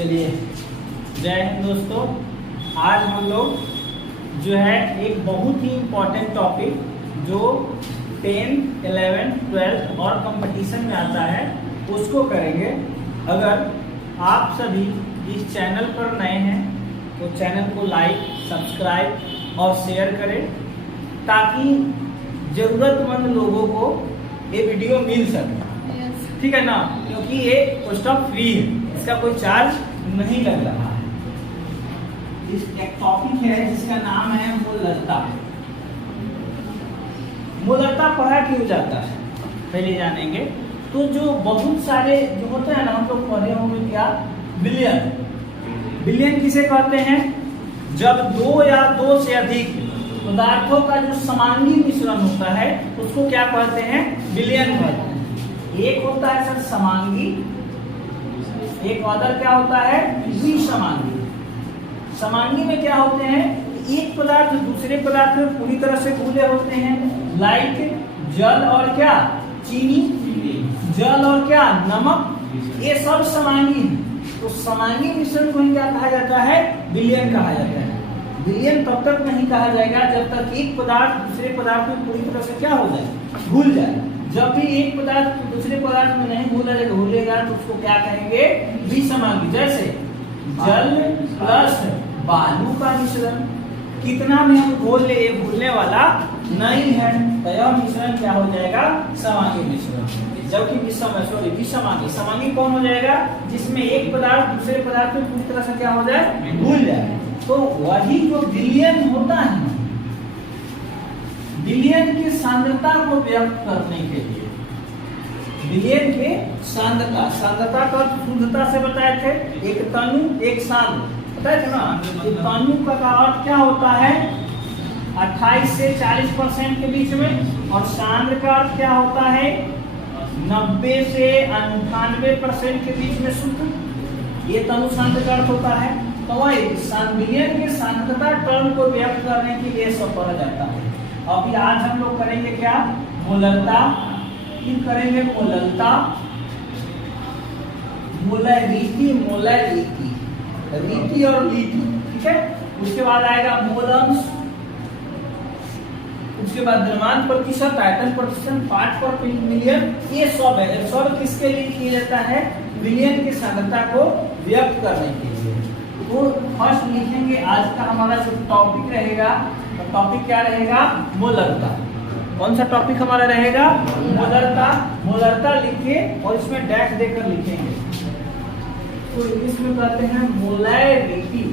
चलिए, जय हिंद दोस्तों। आज हम लोग जो है एक बहुत ही इम्पोर्टेंट टॉपिक जो 10th, 11th, 12th और कंपटीशन में आता है उसको करेंगे। अगर आप सभी इस चैनल पर नए हैं तो चैनल को लाइक, सब्सक्राइब और शेयर करें ताकि ज़रूरतमंद लोगों को ये वीडियो मिल सके। ठीक है ना, क्योंकि ये पोस्ट फ्री है, इसका कोई चार्ज नहीं लग रहा है। इस एक टॉपिक है जिसका नाम है मूललता। मूललता पढ़ा क्यों जाता है पहले जानेंगे। तो जो बहुत सारे जो होते हैं ना, हम लोग पढ़े होंगे क्या, बिलियन। बिलियन किसे कहते हैं? जब दो या दो से अधिक पदार्थों का जो समांगी मिश्रण होता है उसको क्या कहते हैं? बिलियन कहते हैं। एक होता है सर समांगी, एक अदर क्या होता है? विसमांगी। समांगी में क्या होते हैं? एक पदार्थ दूसरे पदार्थ में पूरी तरह से घुले होते हैं, लाइक जल और क्या, चीनी, जल और क्या, नमक, ये सब समांगी है। तो समांगी मिश्रण को क्या कहा जाता है? बिलियन कहा जाता है। बिलियन तब तक नहीं कहा जाएगा जब तक एक पदार्थ दूसरे पदार्थ में पूरी तरह से क्या हो जाए, घुल जाए। जब भी एक पदार्थ दूसरे पदार्थ में नहीं घुलेगा तो उसको क्या कहेंगे? विसमांगी। जैसे जल प्लस बालू का मिश्रण, कितना में हम घोल ले, ये घुलने वाला नहीं है, तो यह मिश्रण क्या हो जाएगा? समांगी मिश्रण। जबकि विसमांगी, समांगी कौन हो जाएगा? जिसमें एक पदार्थ दूसरे पदार्थ में पूरी तरह से क्या हो जाए, घुल जाए। तो वही जो बिलियन होता है, बिलियन की सांद्रता को व्यक्त करने के लिए, बिलियन के सांद्रता, सांद्रता का शुद्धता से बताए थे, एक तनु एक सांद्र, बताए थे ना। तनु का अर्थ क्या होता है? 28 से 40% के बीच में, और सांद्र का अर्थ क्या होता है? 90 से 98% के बीच में शुद्ध। ये तनु सांद्र का अर्थ होता है। तो वही बिलियन के सांद्रता टर्म को व्यक्त करने के लिए सब पढ़ा जाता है। अभी आज हम लोग करेंगे क्या? मूललता। फिर करेंगे मूललता, मोलैरिटी, मोलैरिटी, रीति और लीटी, ठीक है। उसके बाद आएगा मोलंश, उसके बाद द्रव्यमान प्रतिशत, आयतन प्रतिशत, पार्ट पर मिलियन, ये सब है। सब किसके लिए किया जाता है? बिलियन की सांद्रता को व्यक्त करने के लिए। तो फर्स्ट लिखेंगे आज का हमारा जो टॉपिक रहेगा, तो टॉपिक क्या रहेगा? मूललता। कौन सा टॉपिक हमारा रहेगा? मूललता। मूललता लिखिए और इसमें डैश देकर लिखेंगे। तो इंग्लिश में कहते हैं मोलैरिटी।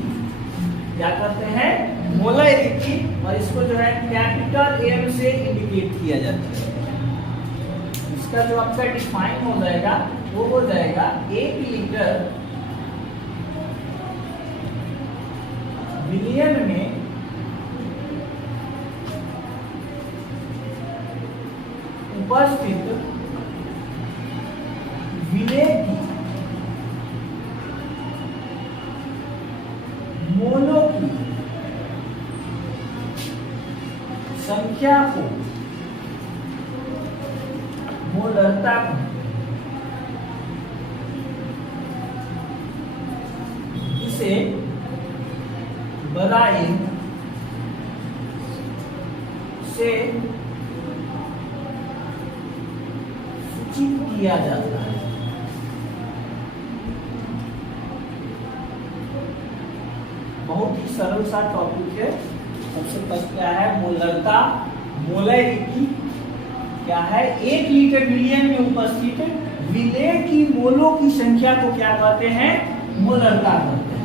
क्या कहते हैं? मोलैरिटी। और इसको जो है कैपिटल एम से इंडिकेट किया जाता है। इसका जो आपका डिफाइन हो जाएगा वो हो जाएगा 1 लीटर बिलियन में उपस्थित विलेय की मोलों की संख्या को, मोललता को, इसे बराई से सूचित किया जाता है। बहुत ही सरल सा टॉपिक है। सबसे पहले क्या है? मूललता, मोलैरिटी क्या है? 1 लीटर बिलियन में उपस्थित विलेय की मोलों की संख्या को क्या कहते हैं? मूललता कहते हैं।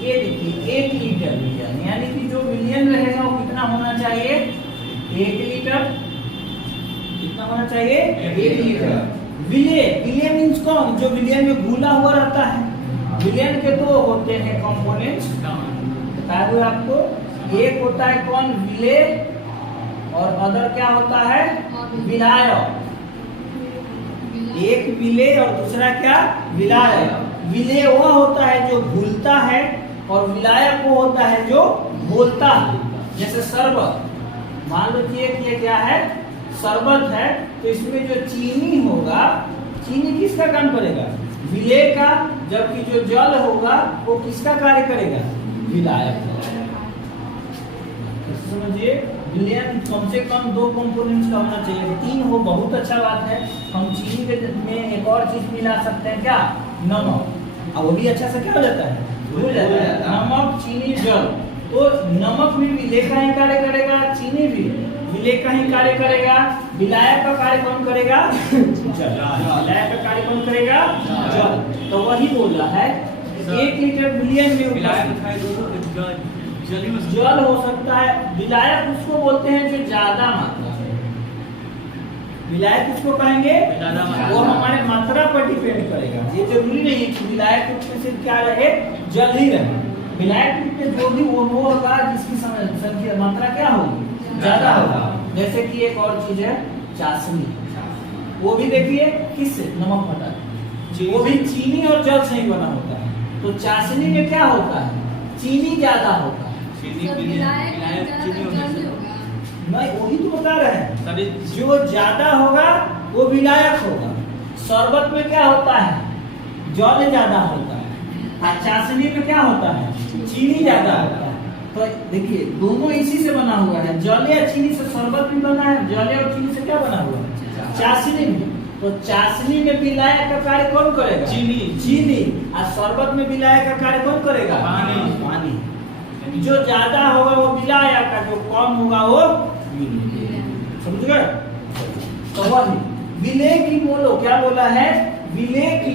ये देखिए 1 लीटर बिलियन, यानी कि जो बिलियन रहेगा वो कितना होना चाहिए? 1 लीटर। कितना होना चाहिए? 1 लीटर। विलेय, विलेय मींस कौन? जो विलेय में घुला हुआ रहता है। विलेय के दो होते हैं कंपोनेंट्स, बताए हुए आपको। एक होता है कौन? विलेय, और अदर क्या होता है? विलायक। एक विलेय और दूसरा क्या? विलायक। विलेय वो होता है जो घुलता है, और विलायक वो होता है जो घोलता है। जैसे शरबत, मान लीजिए कि ये क्या है? शरबत है तो इसमें जो चीनी होगा, चीनी किसका काम करेगा? विलेय का, जबकि जो जल होगा वो किसका कार्य करेगा? विलायक। समझिए, विलयन कम से कम 2 कंपोनेंट्स का होना चाहिए, 3 हो बहुत अच्छा बात है। हम चीनी में एक और चीज मिला सकते हैं, क्या? नमक। अब वो भी अच्छा से क्या हो जाता है? हो जाता है। नमक, चीनी, जल। तो नमक भी विलेय का ही कार्य करेगा, चीनी भी विलेय का ही कार्य करेगा। विलायक का कार्य कौन करेगा? जल। विलायक का कार्य कौन करेगा? जल। तो वही बोल रहा है 1 लीटर विलयन में जल हो सकता है। विलायक उसको बोलते हैं जो ज्यादा मात्रा में। विलायक किसको कहेंगे? वो हमारे मात्रा पर डिपेंड करेगा। ये जरूरी नहीं है कि विलायक में से क्या रहे, जल ही रहे। विलायक में जो भी वो होगा जिसकी संख्या मात्रा क्या होगी? ज्यादा होगा। जैसे कि एक और चीज है चाशनी, वो भी देखिए किससे? नमक हटा, वो भी चीनी और जल से ही बना होता है। तो चाशनी में क्या होता है? चीनी ज्यादा होता है। नहीं, वही तो बता रहे हैं, जो ज्यादा होगा वो विलायक होगा। शरबत में क्या होता है? जल ज्यादा होता है। और चाशनी में क्या होता है? चीनी ज्यादा होता है। तो देखिए दोनों इसी से बना हुआ है। जल या चीनी से शरबत भी बना है, जल और चीनी से क्या बना हुआ है? चाशनी भी। तो चाशनी में विलायक का कार्य कौन करेगा? चीनी। और शरबत में विलायक का कार्य कौन करेगा? पानी। जो ज्यादा होगा वो विलायक का, जो कम होगा वो समझ गए? तो वही विलेय की मोलो, क्या बोला है? विलेय की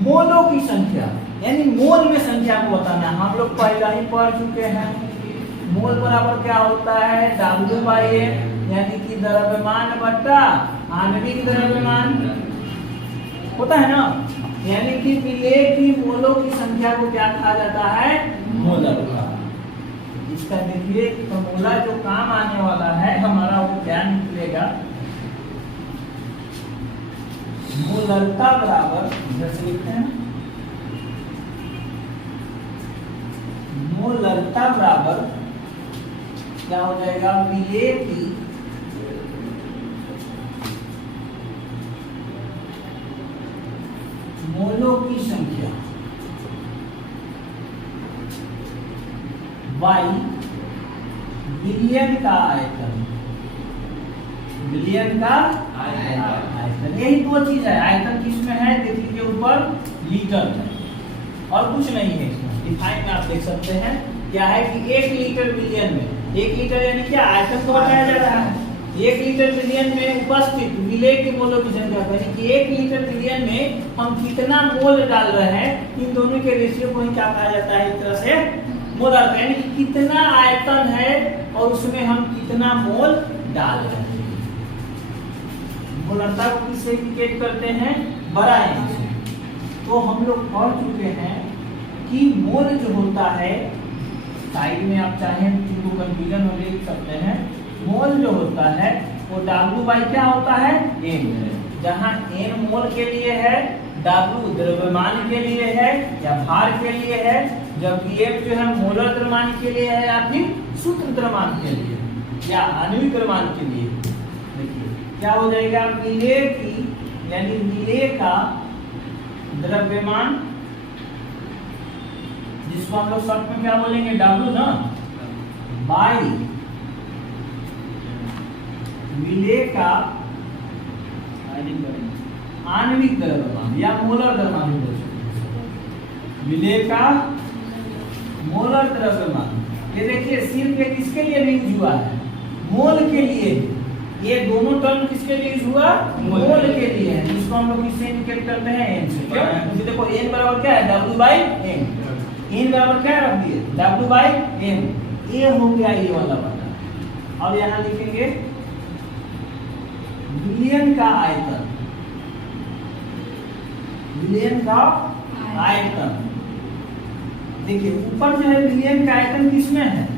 मोलों की संख्या, यानी मोल में संख्या को बताना। हम लोग पहले ही पढ़ चुके हैं। मोल बराबर क्या होता है? W/m, यानी कि द्रव्यमान बट्टा आणविक द्रव्यमान होता है ना। यानी कि विलेय की मोलों की संख्या को क्या कहा जाता है? मोलर। इसका देखिए फॉर्मूला जो काम आने वाला है हमारा, वो क्या निकलेगा? मोलरता बराबर, इधर से लिखते हैं, मोलरता बराबर क्या हो जाएगा? विलेय की मोलों की संख्या बाई विलयन का आयतन। विलयन का आयतन, यही 2 चीज है। आयतन किसमें है? देख लीजिए ऊपर, लीटर में, और कुछ नहीं है इसमें। डिफाइन में आप देख सकते हैं क्या है कि 1 लीटर विलयन में, 1 लीटर यानी क्या? आयतन को बताया जा रहा है। 1 लीटर विलयन में उपस्थित विलेय की मोलों की संख्या, यानी कि 1 लीटर विलयन में हम कितना मोल डाल रहे हैं, इन दोनों के रेशियो को ही क्या कहा जाता है? एक तरह से मोलर, यानी कि कितना आयतन है और उसमें हम कितना मोल डाल रहे हैं। मोलरता को किससे इंडिकेट करते हैं? बड़ा एन से। तो हम लोग पढ़ चुके हैं कि मोल जो होता है, साइड में आप चाहें तो कंफ्यूजन में लिख सकते हैं। मोल जो होता है वो W/ क्या होता है? m। जहाँ n मोल के लिए है, W द्रव्यमान के लिए है या भार के लिए है, जबकि m जो है मोलर द्रव्यमान के लिए है या फिर सूत्र द्रव्यमान के लिए या आणविक द्रव्यमान के लिए। देखिए क्या हो जाएगा? विलेय की, यानी विलेय का द्रव्यमान, जिसको हम लोग शॉर्ट में क्या बोलेंगे? W ना, बाई विलेय का आणविक द्रव्यमान या मोलर द्रव्यमान बोल सकते हैं। विलेय का मोलर द्रव्यमान। ये देखिए सिर्फ ये किसके लिए यूज हुआ है? मोल के लिए। ये दोनों टर्म किसके लिए यूज हुआ? मोल के लिए है, जिसको हम लोग किससे इंडिकेट करते हैं? n से। क्यों? क्योंकि देखो n बराबर क्या है? W/m। n बराबर क्या रख दिए? W/m। ये हो गया ये वाला वाला। और यहाँ लिखेंगे विलयन का आयतन। विलयन का आयतन, देखिए ऊपर जो है विलयन का आयतन किसमें है?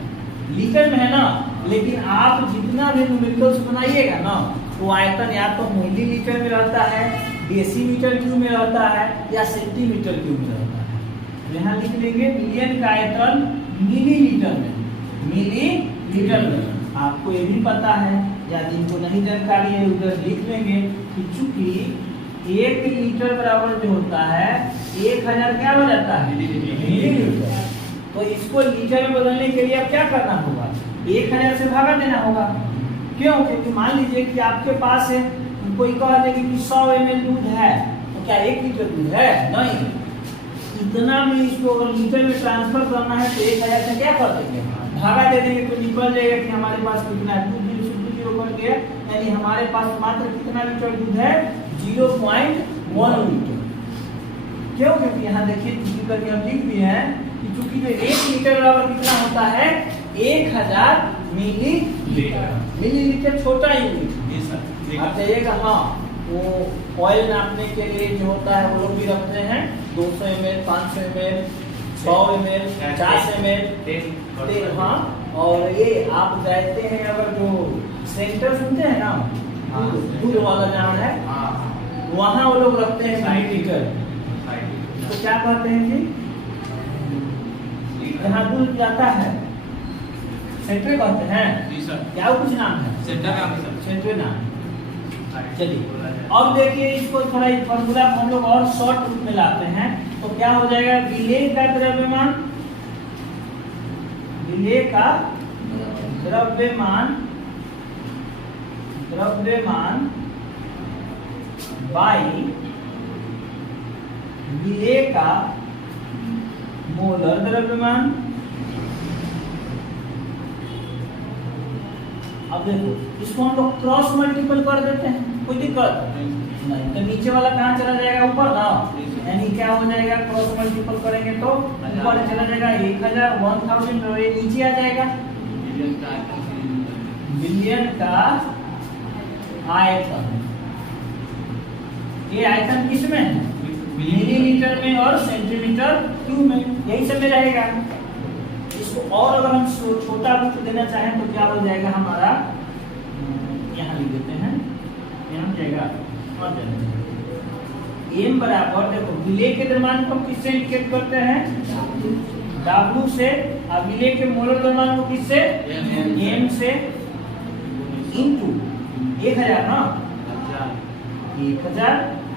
लीटर में है ना। लेकिन आप जितना भी न्यूमेरिकल्स बनाइएगा ना, वो आयतन या तो मिलीलीटर में रहता है, डेसीमीटर क्यूब में रहता है या सेंटीमीटर क्यूब में रहता है। यहाँ लिख लेंगे विलयन का आयतन मिलीलीटर में। मिलीलीटर में आपको ये भी पता है या जिनको नहीं जानकारी है उधर लिख लेंगे कि चूंकि 1 लीटर बराबर जो होता है 1000 क्या हो जाता है मिलीलीटर। तो इसको लीटर में बदलने के लिए अब क्या करना होगा, 1000 से भागा देना होगा। क्यों? क्योंकि मान लीजिए कि आपके पास है, कोई कह देगी कि 100 ml दूध है, तो क्या 1 लीटर दूध है? नहीं, इतना में इसको अगर लीटर में ट्रांसफर करना है तो 1000 से क्या कर देंगे, भागा दे देंगे, तो निकल जाएगा कि हमारे पास कितना है, 2 कर दिया, यानी हमारे पास मात्र कितना लीटर दूध है, 0.1 लीटर। क्यों? क्योंकि यहाँ देखिए चूंकि करके हम लिख दिए हैं कि चूंकि जो 1 लीटर बराबर कितना होता है 1000 मिलीलीटर, छोटा यूनिट। आप चाहिएगा हाँ, वो ऑयल नापने के लिए जो होता है वो लोग भी रखते हैं 200 ml, 500 ml, 100 ml, 50 ml। हाँ, और ये आप जानते हैं अगर जो सेंटर सुनते हैं ना, दूध वाला जहाँ है वहाँ वो लोग रखते हैं मिलीलीटर। तो क्या कहते हैं जी, जहाँ दूध जाता है सेंटर कहते हैं, क्या कुछ नाम है, सेंटर नाम। चलिए अब देखिए इसको थोड़ा फॉर्मूला हम लोग और शॉर्ट रूप में लाते हैं, तो क्या हो जाएगा, विलेय का द्रव्यमान, विलेय का द्रव्यमान बाई विलेय का मोलर द्रव्यमान। अब देखो इसको हम लोग क्रॉस मल्टीपल कर देते हैं, कोई दिक्कत नहीं। तो नीचे वाला कहाँ चला जाएगा, ऊपर ना, यानी क्या हो जाएगा, क्रॉस मल्टीपल करेंगे तो ऊपर चला जाएगा 1000, 1000 तो ये नीचे आ जाएगा। बिलियन का आयतन, ये आयतन किस में है, मिलीलीटर में और सेंटीमीटर क्यूब में, यही सब में रहेगा। इसको और अगर हम छोटा रूप देना चाहें तो क्या हो जाएगा हमारा, यहाँ लिख देते हैं, यहाँ जाएगा और m बराबर, देखो विलेय के द्रव्यमान को किससे इंडिकेट करते हैं, W से, और विलेय के मोलर द्रव्यमान को किससे, m से, इनटू 1000 ना, 1000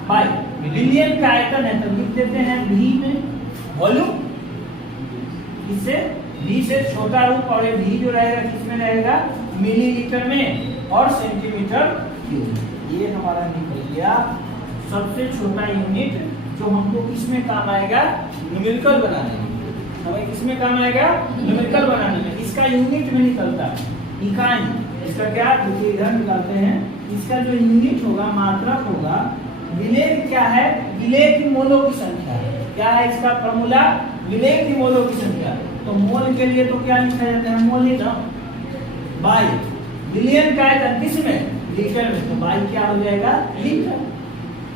बाई बिलियन का आयतन है तो लिख देते हैं v में, वॉल्यूम इससे v से छोटा रूप, और ये v जो रहेगा किसमें रहेगा, मिलीलीटर में और सेंटीमीटर क्यूब। ये हमारा निकल गया सबसे छोटा यूनिट जो हमको किसमें काम आएगा, न्यूमेरिकल बनाने में। हमें किसमें काम आएगा, न्यूमेरिकल बनाने में। इसका यूनिट में निकलता है इकाई, इसका क्या, देखिए इधर निकालते हैं, इसका जो यूनिट होगा, मात्रक होगा, विलेय क्या है, विलेय की मोलों की संख्या है। क्या है इसका फॉर्मूला, विलेय की मोलों की संख्या। तो मोल के लिए तो क्या लिखा जाता है, मोल ही ना, बाई बिलियन का आयतन किसमें, लीटर में, तो बाई क्या हो जाएगा, लीटर।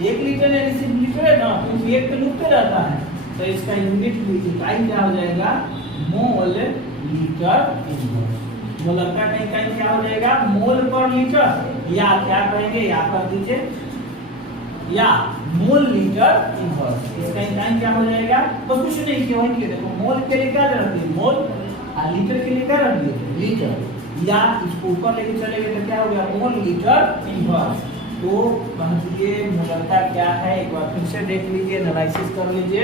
1 लीटर यानी सिर्फ लीटर है ना, क्योंकि 1 पे लूपते रहता है, तो इसका यूनिट इकाई क्या हो जाएगा, मोल लीटर इनवर्स। मोलरता का इकाई क्या हो जाएगा, मोल पर लीटर, या क्या कहेंगे, या कर दीजिए, या मोल लीटर इनवर्स। इसका इकाई क्या हो जाएगा, तो कुछ नहीं किया, वही देखो मोल के लिए क्या रख दिए, मोल, और लीटर के लिए क्या रख दिए, लीटर, या इसको ऊपर लेके चले गए तो क्या हो गया, मोल लीटर इनवर्स। तो समझिए मोलरता क्या है, एक बार फिर से देख लीजिए, एनालिसिस कर लीजिए।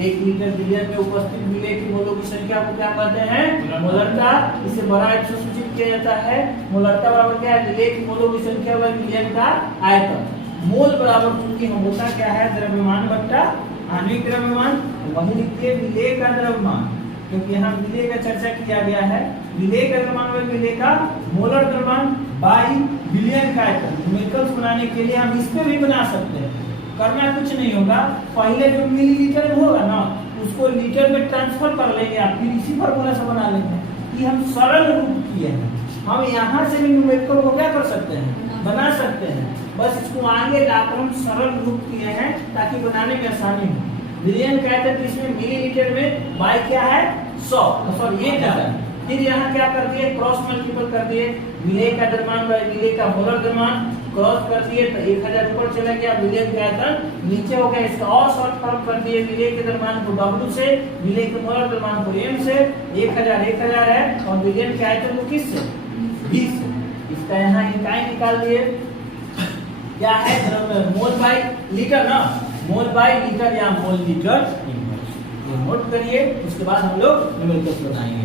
1 लीटर बिलियन में उपस्थित विलेय की मोलों की संख्या को क्या कहते हैं, मोलरता। इसे बड़ा एक से सूचित किया जाता है। मोलरता बराबर क्या है, विलेय की मोलों की संख्या व बिलियन का आयतन। मोल बराबर क्योंकि होता क्या है, द्रव्यमान बट्टा आणविक द्रव्यमान, वही लिखिए विलेय का द्रव्यमान, क्योंकि यहाँ विलेय का चर्चा किया गया है। विलेय का द्रव्यमान व विलेय का मोलर द्रव्यमान बाई बिलियन का आयतन। न्यूमेरिकल्स बनाने के लिए हम इस पे भी बना सकते हैं, करना कुछ नहीं होगा, पहले जो मिलीलीटर में होगा ना उसको लीटर में ट्रांसफर कर लेंगे, आप फिर इसी फॉर्मूला से बना लेंगे। कि हम सरल रूप किए हैं, हम यहाँ से भी न्यूमेरिकल को क्या कर सकते हैं, बना सकते हैं। बस इसको आगे जाकर हम सरल रूप किए हैं ताकि बनाने में आसानी हो। बिलियन का आयतन इसमें मिलीलीटर में, बाई क्या है 100, सॉरी 1000। फिर यहाँ क्या कर दिए, क्रॉस मल्टीपल कर दिए, विलेय का द्रव्यमान बाई विलेय का मोलर द्रव्यमान, क्रॉस कर दिए तो 1000 ऊपर चला गया, बिलियन का आयतन नीचे हो गया। इसका और शॉर्ट फॉर्म कर दिए, विलेय के द्रव्यमान को W से, विलेय के मोलर द्रव्यमान को M से, 1000 है, और बिलियन के आयतन को किस से, 20 से। इसका यहाँ इकाई निकाल दिए, क्या है मोल बाई लीटर ना, मोल बाई लीटर या मोल लीटर इनवर्स, ये नोट करिए। उसके बाद हम लोग न्यूमेरिकल्स बताएंगे।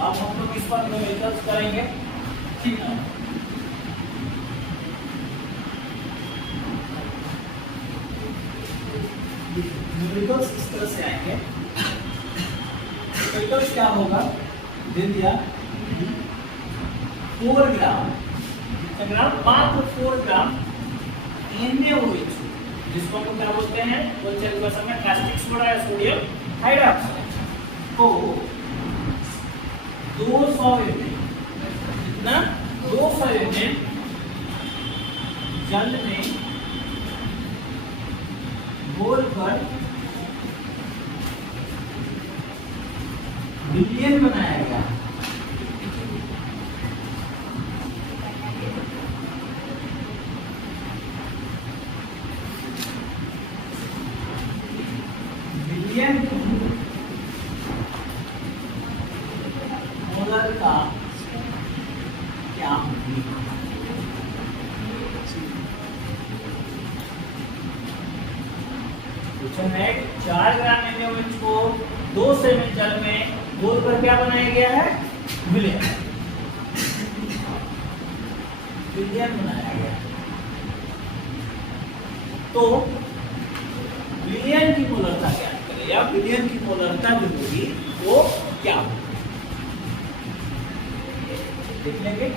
अब हम लोग इस पर न्यूमेरिकल्स करेंगे, ठीक है। न्यूमेरिकल्स इस तरह से आएंगे। न्यूमेरिकल्स क्या होगा, दे दिया 4 ग्राम, मात्र 4 ग्राम NaOH, जिसको हम क्या बोलते हैं, बोलते हैं भाषा में कास्टिक सोडा या सोडियम हाइड्रोक्साइड, को 200 ml, कितना 200 ml जल में घोलकर विलयन बनाया गया। विलयन मोलरता क्या होगी? क्वेश्चन है 4 ग्राम NaOH को 200 ml जल में घोलकर क्या बनाया गया है, विलयन, विलयन बनाया गया। तो विलयन की मोलरता क्या करें, या विलयन की मोलरता जो होगी वो क्या होगी, देख लेंगे।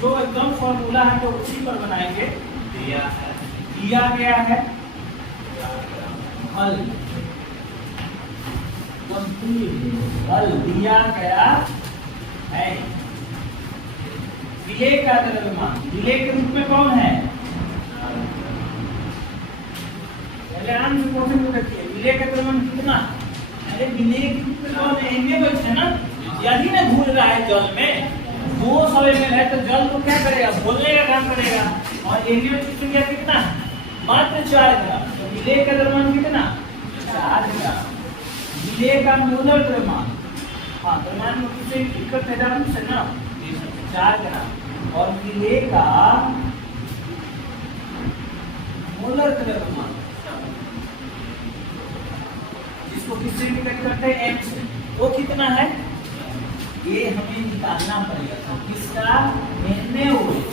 जो एकदम फॉर्मूला है तो उसी पर बनाएंगे। दिया गया है हल, हल दिया गया है, विलेय का द्रव्यमान, विलेय के रूप में कौन है, पहले आम से क्वेश्चन को देखिए, विलेय का द्रव्यमान कितना, अरे विलेय के रूप में कौन है, NaOH है ना, यदि ना घूल रहा है जल में 200 ml है, तो जल को क्या करेगा, घोलने का काम करेगा, और NaOH की संख्या कितना, मात्र 4 ग्राम, तो विलेय का द्रव्यमान कितना, 4 ग्राम। विलेय का मोलर द्रव्यमान, हाँ द्रव्यमान में किसे दिक्कत पैदा होती है ना, 4 ग्राम, और विलेय का मोलर द्रव्यमान, जिसको किससे निकट करते हैं, M से, वो कितना है, ये हमें निकालना पड़ेगा। तो किसका, NaOH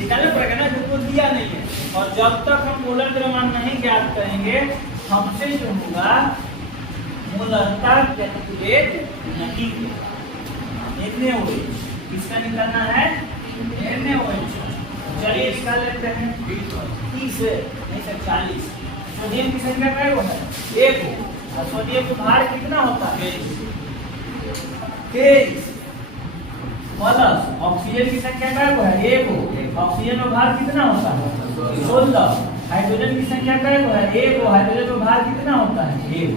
निकालना पड़ेगा ना, जो दिया नहीं है। और जब तक हम मोलर द्रव्यमान नहीं ज्ञात करेंगे, हमसे जो होगा मोलरता कैलकुलेट नहीं होगा। NaOH किसका निकालना है, NaOH, चलिए निकाल लेते हैं, 30 नहीं सर 40। सोडियम की संख्या क्या है, 1 हो, और सोडियम का भार कितना होता है, 23, प्लस ऑक्सीजन की संख्या क्या है, 1 हो, ऑक्सीजन का भार कितना होता है, 16, हाइड्रोजन की संख्या क्या है, 1 हो, हाइड्रोजन का भार कितना होता है, 1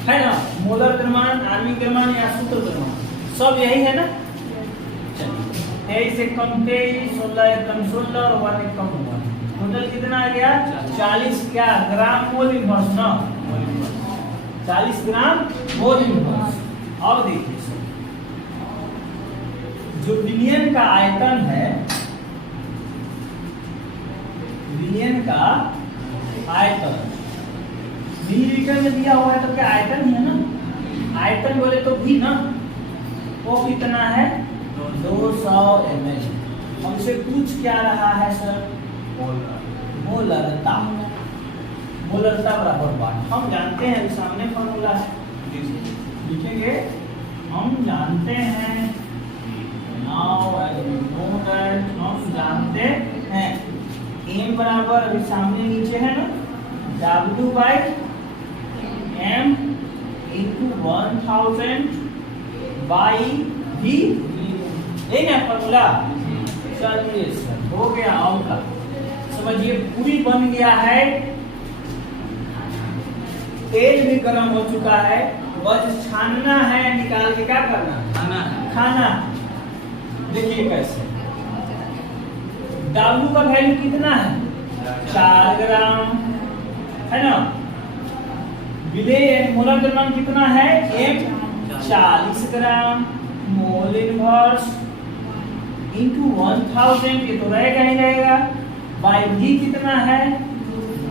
है ना। मोलर द्रव्यमान, आणविक द्रव्यमान या सूत्र द्रव्यमान सब यही है ना। चलिए 23 एक कम 23, 16 एक कम 16 और 1 एक कम 1, टोटल कितना आ गया, 40 क्या ग्राम मोल इनवर्स ना, 40 ग्राम मोल इनवर्स। अब देखिए जो विलयन का आयतन है, विलयन का आयतन मिलीलीटर में दिया हुआ है, तो क्या आयतन ही है ना, आयतन बोले तो भी ना, वो कितना है 200 ml। हमसे पूछ क्या रहा है सर, मोलरता, मोलरता बराबर वाट, हम जानते हैं सामने फॉर्मूला है, लिखेंगे, हम जानते हैं, नाउ आई नो दैट, हम जानते हैं m बराबर अभी सामने नीचे है ना, W by m into 1000 by v, यही ना फॉर्मूला। चलिए सर हो गया, आपका समझिए पूरी बन गया है, तेल भी गर्म हो चुका है, बस छानना है, निकाल के क्या करना, खाना, खाना। देखिए कैसे, W का वैल्यू कितना है, 4 ग्राम है ना, विलेय मोलर द्रव्यमान कितना है m 40 ग्राम मोल इनवर्स इंटू 1000, ये तो रहेगा ही रहेगा, बाई v कितना है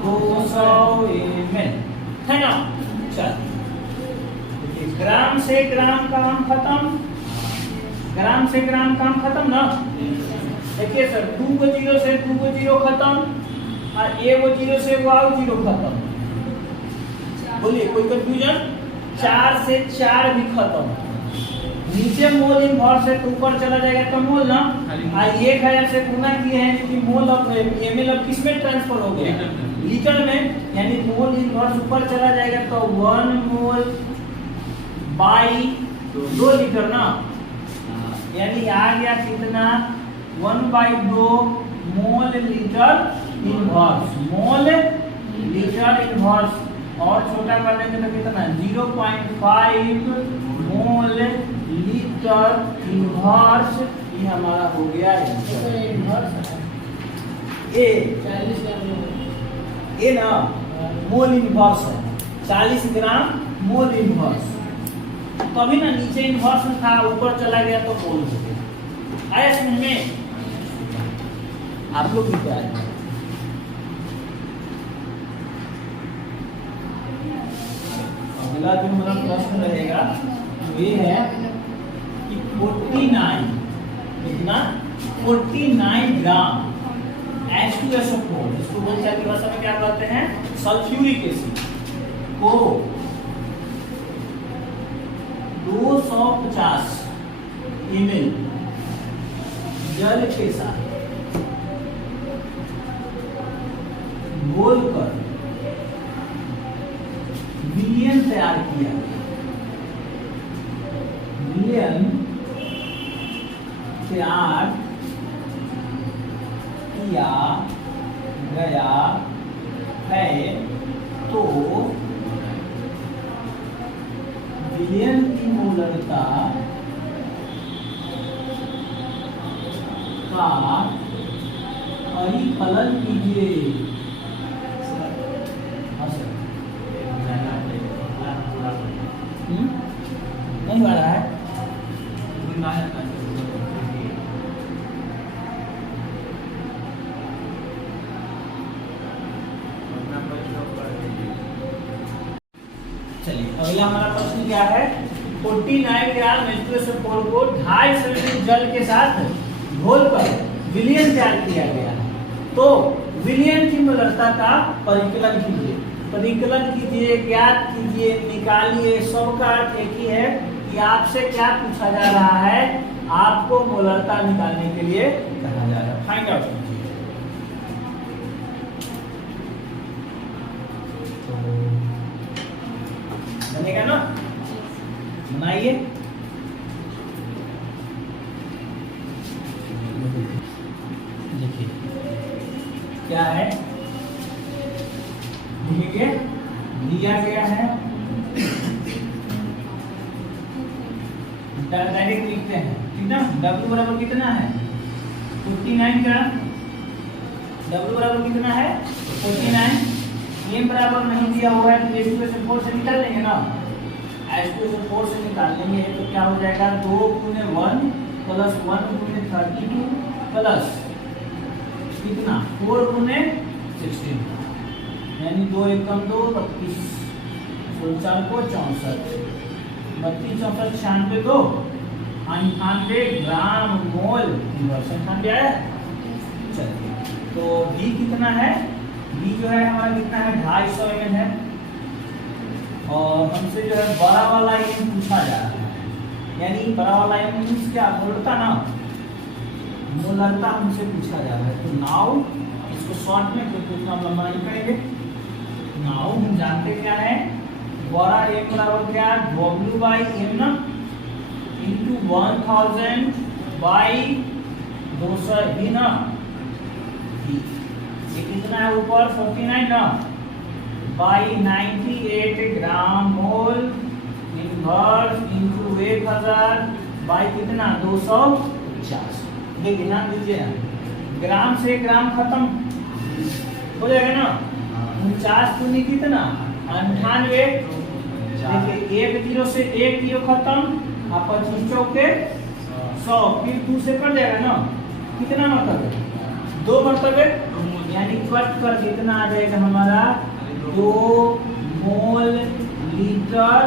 200 ml, है ना। चल ग्राम से ग्राम काम खत्म, ग्राम से ग्राम काम खत्म ना। देखिए सर 2 को 0 से 2 को 0 खत्म और ए वो 0 से वो 0 खत्म। बोलिए कोई कंफ्यूजन? 4 से 4 भी खत्म, नीचे मोल इनवर्स से तो ऊपर चला जाएगा तो मोल ना, और 1000 से गुना किए हैं क्योंकि मोल अब ml अब किसमें ट्रांसफर हो गया लीटर में, यानी मोल इनवर्स ऊपर चला जाएगा तो 1 मोल बाई 2 लीटर ना, यानी आ गया कितना 1/2 mole litre inverse, mole litre inverse, और छोटा कर देंगे तो कितना 0.5 मोल लीटर इनवर्स, ये हमारा हो गया ए ना मोल इनवर्स है 40 ग्राम मोल इनवर्स, तो अभी ना नीचे इनवर्स था ऊपर चला गया तो मोल हो गया। आया समझ में? आप लोग भी क्या है? अगला जो हमारा प्रश्न रहेगा ये है कि 49 कितना 49 ग्राम H2SO4, इसको बोलचाल की भाषा में क्या कहते हैं सल्फ्यूरिक एसिड, को 250 ml जल के साथ घोलकर विलयन तैयार किया, विलयन तैयार किया गया है, तो विलयन की मोलरता का परिकलन कीजिए। नहीं आ रहा है चलिए अगला हमारा प्रश्न क्या है 49 ग्राम H2SO4 को 2.5 सेंटीमीटर जल के साथ घोलकर विलयन तैयार किया गया है, तो विलयन की मोलरता का परिकलन कीजिए। परिकलन कीजिए, ज्ञात कीजिए, निकालिए, सबका अर्थ एक ही है कि आपसे क्या पूछा जा रहा है, आपको मोलरता निकालने के लिए कहा जा रहा है। फाइंड आउट कीजिए। बनेगा ना, बनाइए। देखिए क्या है, दिया गया है, डायरेक्ट लिखते हैं ठीक ना। W बराबर कितना है 49 का, W बराबर कितना है 49, M बराबर नहीं दिया हुआ है तो H2SO4 से निकाल लेंगे ना, H2SO4 से निकाल लेंगे तो क्या हो जाएगा 2 × 1 प्लस 1 × 32 प्लस कितना 4 × 16, यानी 2 एकम 2 32 4 को 64 32 64 96 2 98 ग्राम मोल इनवर्स 98 आया। चलिए तो V कितना है, V जो है हमारा कितना है 250 ml है, और हमसे जो है बड़ा वाला M पूछा जा रहा है, यानी बड़ा वाला M मींस क्या मोलरता ना, मोलरता हमसे पूछा जा रहा है। तो नाउ इसको शॉर्ट में क्योंकि उतना लंबा नहीं करेंगे, नाउ हम जानते क्या है बड़ा M बराबर क्या W/M ना इंटू 1000 बाई 200 ही ना, ये कितना है ऊपर 49 ना, by 98 gram mole inverse into 1000 by कितना 250। देखिए ध्यान दीजिए ना, ग्राम से ग्राम खत्म हो जाएगा ना, 49 दूनी कितना 98। देखिए 1 0 से 1 0 खत्म, आप 25 चौके 100, फिर 2 से कट जाएगा ना, कितना मरतबे 2 मरतबे, यानी कट कर कितना आ जाएगा हमारा 2 मोल लीटर।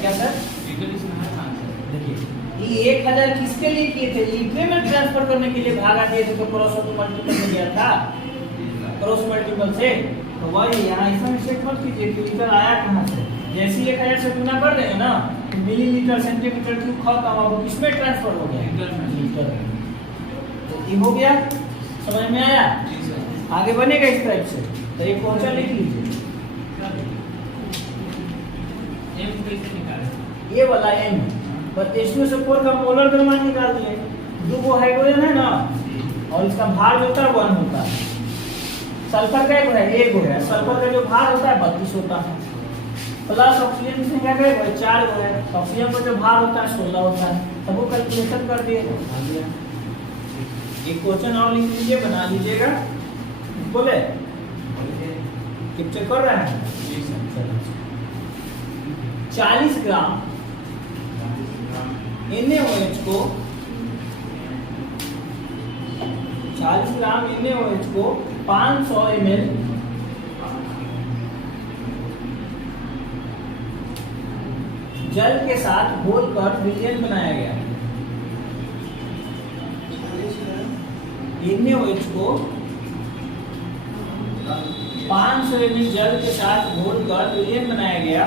क्या सर? देखिए ये 1000 किसके लिए किए थे? लीटर में ट्रांसफर करने के लिए भागा दिए थे, तो क्रॉस मल्टीपल में गया था, क्रॉस मल्टीपल से। तो वही यहाँ ऐसा मिस्टेक मत कीजिए कि लीटर आया कहाँ से। जैसे 1000 से गुना कर देंगे ना, तो मिलीलीटर सेंटीमीटर क्यूब खत्म, अब किसमें ट्रांसफर हो गया? लीटर। तो ये हो गया, समझ में आया? आगे बनेगा इस टाइप से। तो एक क्वेश्चन लिख लीजिए, ये वाला एम पर H2SO4 का मोलर द्रव्यमान निकाल दिए। 2 हाइड्रोजन है ना, और इसका भार जो होता है 1 होता है। सल्फर का एक है, 1 है। सल्फर का जो भार होता है 32 होता है, प्लस ऑक्सीजन की संख्या का 4 है। ऑक्सीजन का जो भार होता है 16 होता है। सबको कैलकुलेशन कर दिए, एक क्वेश्चन और लिख लीजिए, बना लीजिएगा। बोले कैप्चर कर रहे हैं। 40 ग्राम NaOH को 40 ग्राम NaOH को 500 ml जल के साथ घोलकर विलयन बनाया गया। NaOH को 500 ml जल के साथ घोलकर विलयन बनाया गया।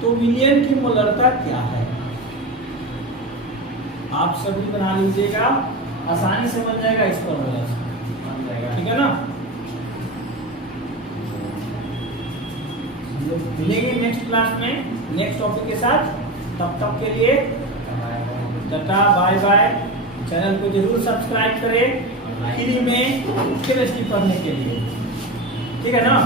तो विलयन की मोलरता क्या है? आप सभी बना लीजिएगा, आसानी से बन जाएगा इस पर, ठीक है ना। मिलेंगे नेक्स्ट क्लास में नेक्स्ट टॉपिक के साथ। तब तक के लिए टाटा बाय बाय। चैनल को जरूर सब्सक्राइब करें फ्री में केमिस्ट्री पढ़ने के लिए, ठीक है ना।